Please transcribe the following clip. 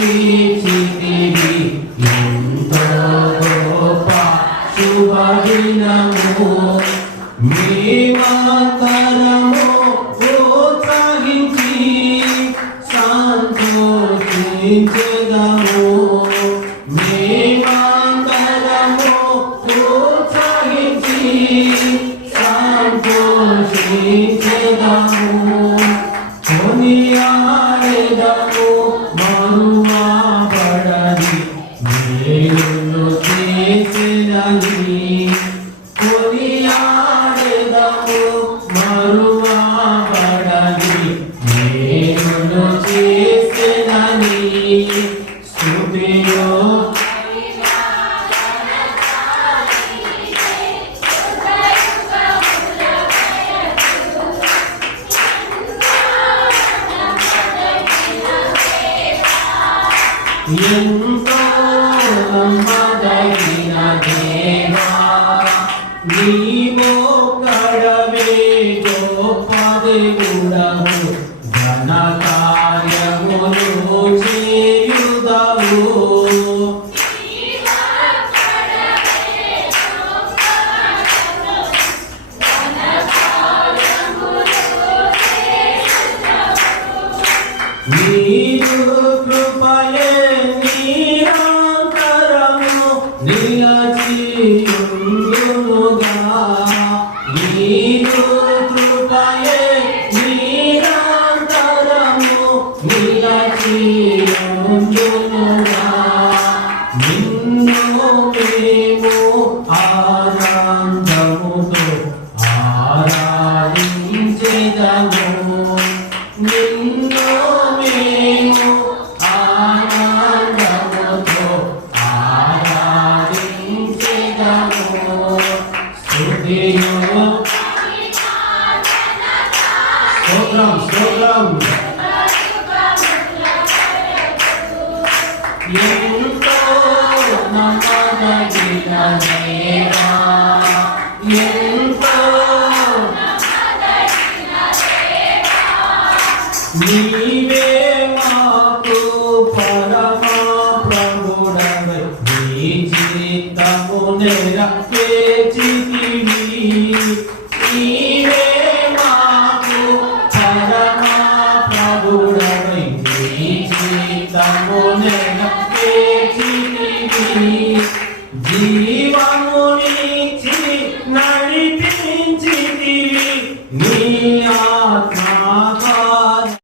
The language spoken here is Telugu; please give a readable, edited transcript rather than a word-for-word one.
వీక్షితివి ఎంతో గొప్ప శుభదినము మేమంతరము ప్రోత్సహించి సంతోషించెదము మేమంతరము ప్రోత్సహించి సంతోషించెదము కొనియాడెదము మరువబడని మేలును చేసెదని కొనియాడెదము మరువబడని మేలును చేసెదని స్తుతియో ఎంతో నమ్మదగిన దేవా నీవొక్కడవే గొప్ప దేవుడవు ఘన కార్యములు చేయుదవు నీవు కృపయే నిరంతరము నిలచియుండునుగా నీవు కృపయే నిరంతరము నిలచియుండునుగా నిన్ను మేము ఆనందముతో ఆరాధించెదము నిన్ను మేము ఆనందముతో ఆరాధించెదము స్తుతియు స్తోత్రం స్తోత్రం ఎంతో నమ్మదగిన దేవా ఎంతో నీవే